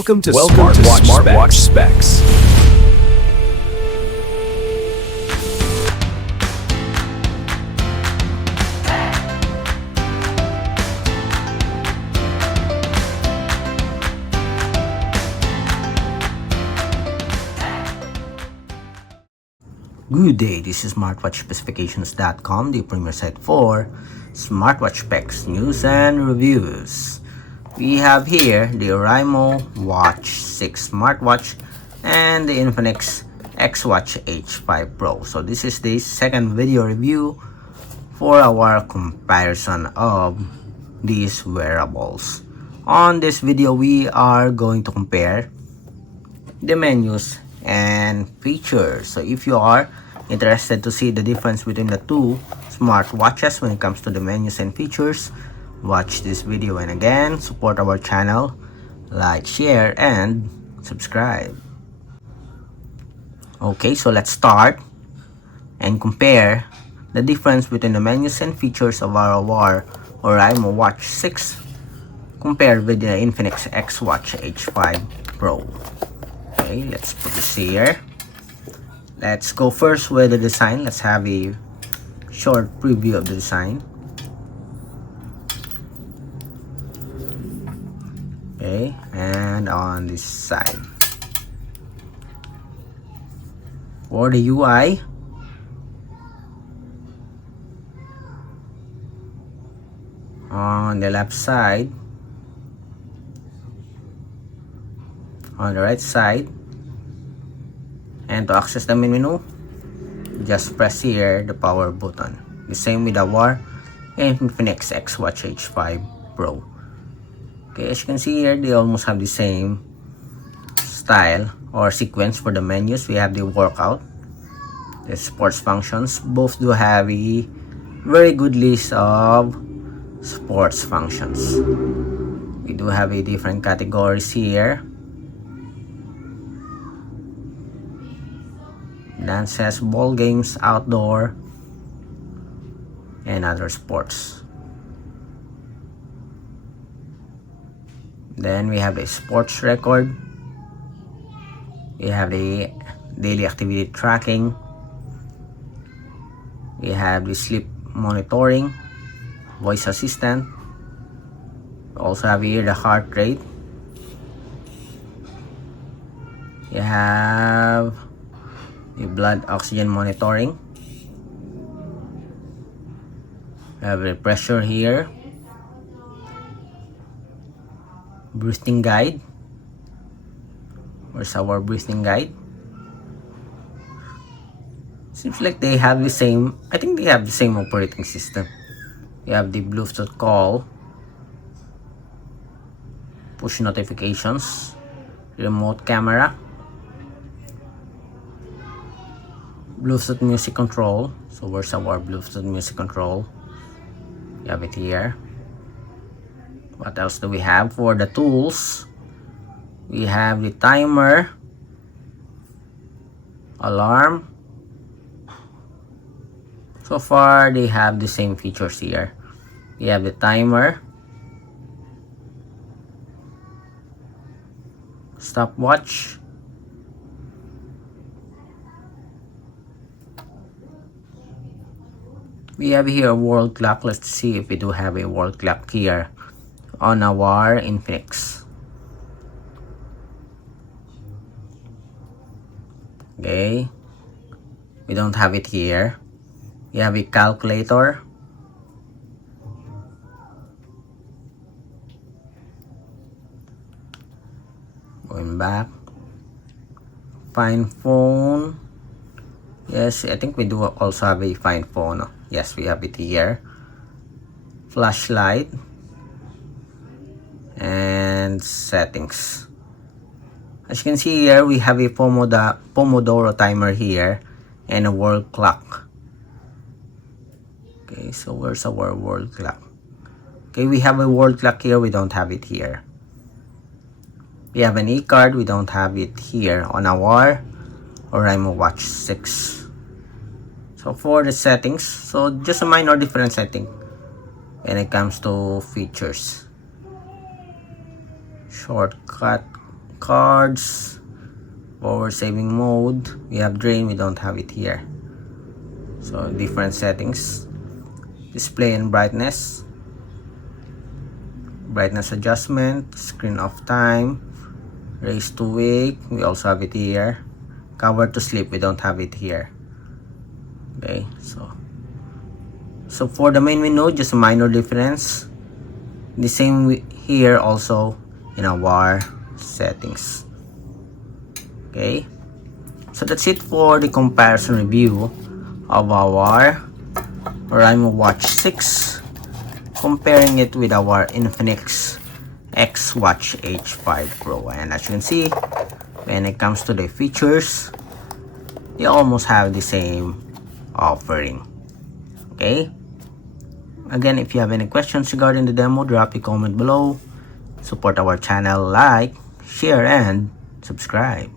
Welcome to Smartwatch Specs. Good day, this is SmartWatchSpecifications.com, the premier site for smartwatch specs, news, and reviews. We have here the Oraimo Watch 6 smartwatch and the Infinix XWatch H5 Pro. So this is the second video review for our comparison of these wearables. On this video, we are going to compare the menus and features. So if you are interested to see the difference between the two smartwatches when it comes to the menus and features, watch this video. And again, support our channel, like, share, and subscribe. Okay, so let's start and compare the difference between the menus and features of our Oraimo Watch 6 compared with the Infinix XWatch H5 Pro. Okay, let's put this here. Let's go first with the design. Let's have a short preview of the design. Okay, and on this side. For the UI, on the left side, on the right side, and to access the main menu, just press here the power button. The same with our Infinix XWatch H5 Pro. Okay, as you can see here, they almost have the same style or sequence for the menus. We have the workout, the sports functions. Both do have a very good list of sports functions. We do have a different categories here. Dances, ball games, outdoor, and other sports. Then we have a sports record. We have the daily activity tracking. We have the sleep monitoring, voice assistant. We also have here the heart rate. You have the blood oxygen monitoring. We have the pressure here. Breathing guide. Where's our breathing guide? Seems like they have the same, I think they have the same operating system. We have the Bluetooth call, push notifications, remote camera, Bluetooth music control. So where's our Bluetooth music control? We have it here. What else do we have for the tools? We have the timer, alarm. So far they have the same features here. We have the timer, stopwatch, we have here a world clock. Let's see if we do have a world clock here on our Infinix. Okay, we don't have it here. We have a calculator, going back, find phone. Yes, I think we do also have a find phone. Yes, we have it here. Flashlight and settings. As you can see here, we have a Pomodoro timer here and a world clock. Okay, so where's our world clock? Okay, we have a world clock here. We don't have it here. We have an e-card. We don't have it here on our Oraimo Watch 6. So for the settings, so just a minor difference I think when it comes to features. Shortcut cards, power saving mode. We have drain, we don't have it here. So different settings, display and brightness adjustment, screen off time, raise to wake, we also have it here. Cover to sleep, we don't have it here. Okay, so for the main menu, just a minor difference. The same here also in our settings. Okay, so that's it for the comparison review of our Oraimo Watch 6, comparing it with our Infinix XWatch H5 Pro. And as you can see, when it comes to the features, they almost have the same offering. Okay, again, if you have any questions regarding the demo, drop a comment below. Support our channel, like, share, and subscribe.